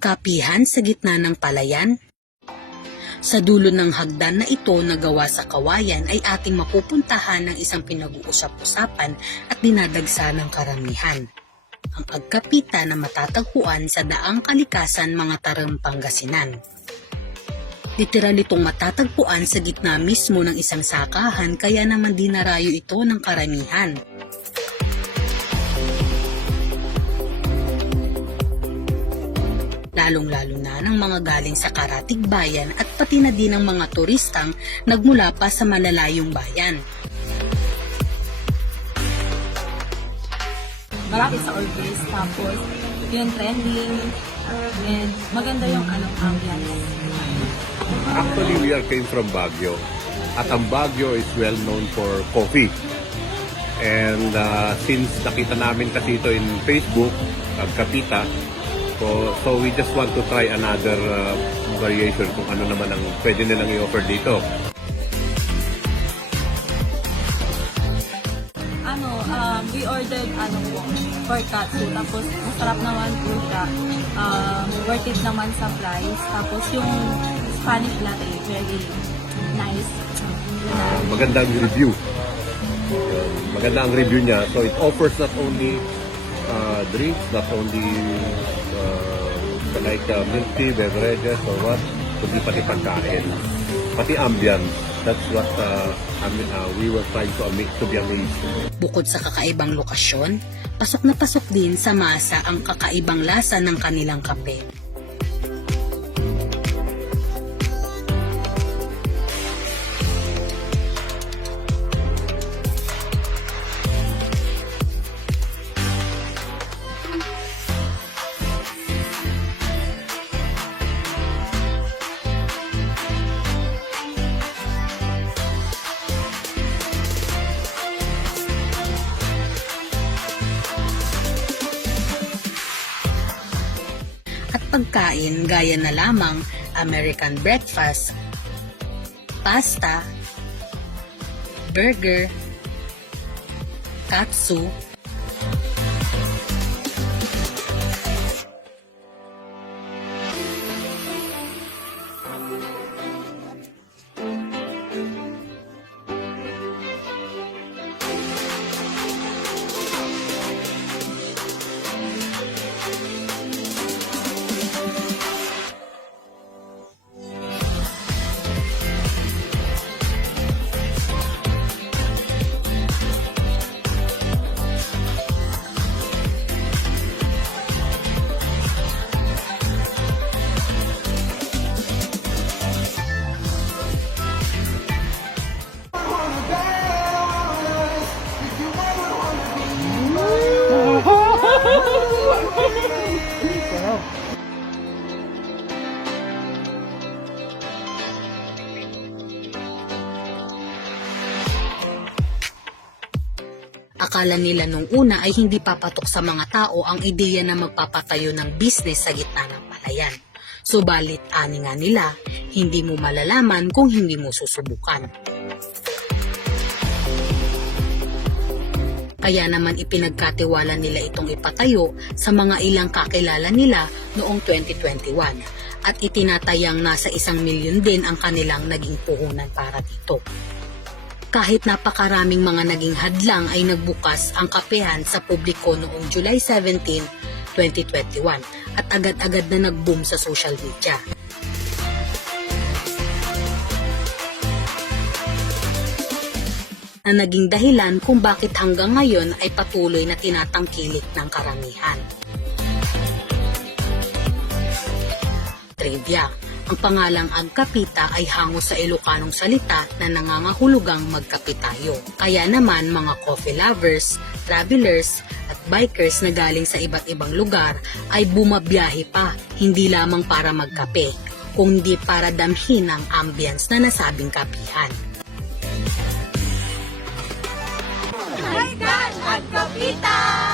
Kapihan sa gitna ng palayan? Sa dulo ng hagdan na ito na gawa sa kawayan ay ating mapupuntahan ng isang pinag-uusap-usapan at dinadagsa ng karamihan. Ang agkapita na matatagpuan sa daang kalikasan mga tarang Pangasinan. Literal itong matatagpuan sa gitna mismo ng isang sakahan kaya naman dinarayo ito ng karamihan. Lalong-lalo na ng mga galing sa karatig bayan at pati na din ng mga turistang nagmula pa sa malalayong bayan. Malapit sa Ortiz, tapos yung trending, and maganda yung anong ambiance. Actually, we are came from Baguio. At ang Baguio is well known for coffee. And uh, since nakita namin kasi ito in Facebook, ang Kapita, so, so we just want to try another uh, variation kung ano naman ang pwede nilang i-offer dito. Ano, um, we ordered ano po, for katsu, tapos masarap naman po siya. Um, worth it naman sa price. Tapos yung Spanish latte, very nice. Uh, maganda ang review. Maganda ang review niya. So it offers not only uh, drinks, not only uh, like uh, milk tea, beverages or what, kundi pati pagkain. Pati ambience. That's what uh, I mean, uh, we were trying to, ama- to be amazed. Bukod sa kakaibang lokasyon, pasok na pasok din sa masa ang kakaibang lasa ng kanilang kape. At pagkain gaya na lamang American breakfast, pasta, burger, katsu, Akala nila nung una ay hindi papatok sa mga tao ang ideya na magpapatayo ng business sa gitna ng palayan. Subalit ani nga nila, hindi mo malalaman kung hindi mo susubukan. Kaya naman ipinagkatiwala nila itong ipatayo sa mga ilang kakilala nila noong 2021 at itinatayang nasa isang milyon din ang kanilang naging puhunan para dito kahit napakaraming mga naging hadlang ay nagbukas ang kapehan sa publiko noong July 17, 2021 at agad-agad na nag-boom sa social media. na naging dahilan kung bakit hanggang ngayon ay patuloy na tinatangkilik ng karamihan. Trivia ang pangalang Agkapita ay hango sa Ilocanong salita na nangangahulugang magkapitayo. Kaya naman mga coffee lovers, travelers, at bikers na galing sa iba't ibang lugar ay bumabiyahe pa, hindi lamang para magkape, kundi para damhin ang ambience na nasabing kapihan. Hagdan at Kapita!